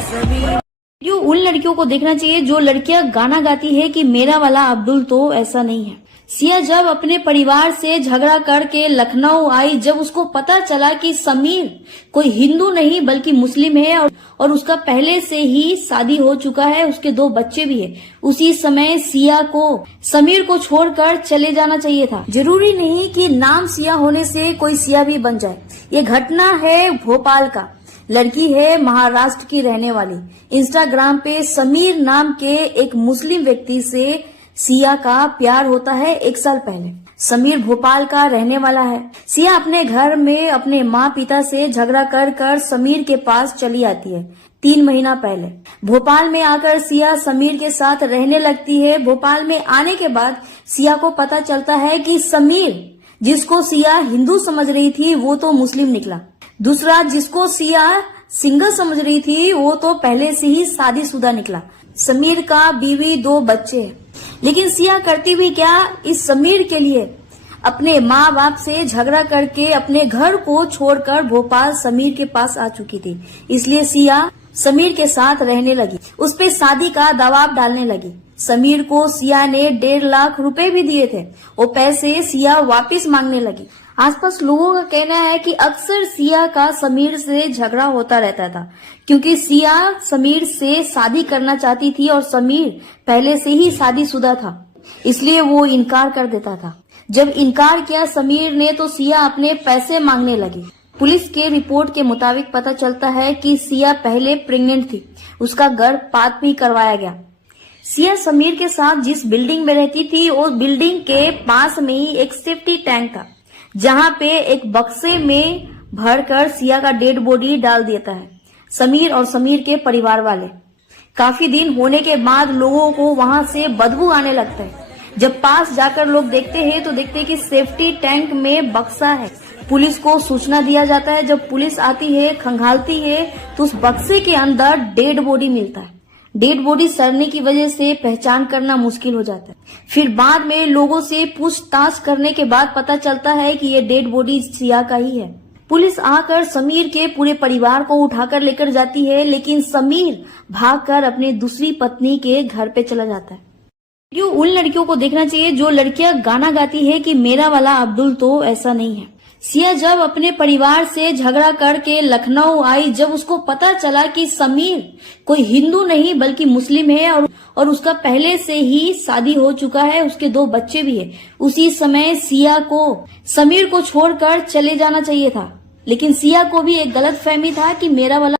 Video उन लड़कियों को देखना चाहिए जो लड़कियां गाना गाती है कि मेरा वाला अब्दुल तो ऐसा नहीं है। सिया जब अपने परिवार से झगड़ा करके लखनऊ आई, जब उसको पता चला कि समीर कोई हिंदू नहीं बल्कि मुस्लिम है और उसका पहले से ही शादी हो चुका है, उसके 2 बच्चे भी है, उसी समय सिया को समीर को छोड़कर चले जाना चाहिए था। जरूरी नहीं कि नाम सिया होने से कोई सिया भी बन जाए। ये घटना है भोपाल का। लड़की है महाराष्ट्र की रहने वाली। इंस्टाग्राम पे समीर नाम के एक मुस्लिम व्यक्ति से सिया का प्यार होता है 1 साल पहले। समीर भोपाल का रहने वाला है। सिया अपने घर में अपने माँ पिता से झगड़ा कर समीर के पास चली आती है 3 महीना पहले। भोपाल में आकर सिया समीर के साथ रहने लगती है। भोपाल में आने के बाद सिया को पता चलता है कि समीर जिसको सिया हिंदू समझ रही थी वो तो मुस्लिम निकला। दूसरा जिसको सिया सिंगल समझ रही थी वो तो पहले से ही शादीशुदा निकला। समीर का बीवी 2 बच्चे हैं। लेकिन सिया करती भी क्या, इस समीर के लिए अपने माँ बाप से झगड़ा करके अपने घर को छोड़कर भोपाल समीर के पास आ चुकी थी। इसलिए सिया समीर के साथ रहने लगी, उस पे शादी का दबाव डालने लगी। समीर को सिया ने 1.5 लाख रुपए भी दिए थे। वो पैसे सिया वापस मांगने लगी। आसपास लोगों का कहना है कि अक्सर सिया का समीर से झगड़ा होता रहता था, क्योंकि सिया समीर से शादी करना चाहती थी और समीर पहले से ही शादीशुदा था, इसलिए वो इनकार कर देता था। जब इनकार किया समीर ने तो सिया अपने पैसे मांगने लगी। पुलिस के रिपोर्ट के मुताबिक पता चलता है कि सिया पहले प्रेग्नेंट थी, उसका गर्भपात भी करवाया गया। सिया समीर के साथ जिस बिल्डिंग में रहती थी उस बिल्डिंग के पास में ही एक सेफ्टी टैंक था, जहां पे एक बक्से में भरकर सिया का डेड बॉडी डाल देता है समीर और समीर के परिवार वाले। काफी दिन होने के बाद लोगों को वहां से बदबू आने लगता है। जब पास जाकर लोग देखते हैं तो देखते हैं कि सेफ्टी टैंक में बक्सा है। पुलिस को सूचना दिया जाता है। जब पुलिस आती है, खंगालती है, तो उस बक्से के अंदर डेड बॉडी मिलता है। डेड बॉडी सड़ने की वजह से पहचान करना मुश्किल हो जाता है। फिर बाद में लोगों से पूछताछ करने के बाद पता चलता है कि ये डेड बॉडी सिया का ही है। पुलिस आकर समीर के पूरे परिवार को उठाकर लेकर जाती है, लेकिन समीर भागकर अपने दूसरी पत्नी के घर पे चला जाता है। वीडियो उन लड़कियों को देखना चाहिए जो लड़कियां गाना गाती है कि मेरा वाला अब्दुल तो ऐसा नहीं है। सिया जब अपने परिवार से झगड़ा करके लखनऊ आई, जब उसको पता चला कि समीर कोई हिंदू नहीं बल्कि मुस्लिम है और उसका पहले से ही शादी हो चुका है, उसके 2 बच्चे भी है, उसी समय सिया को समीर को छोड़कर चले जाना चाहिए था। लेकिन सिया को भी एक गलतफहमी था कि मेरा वाला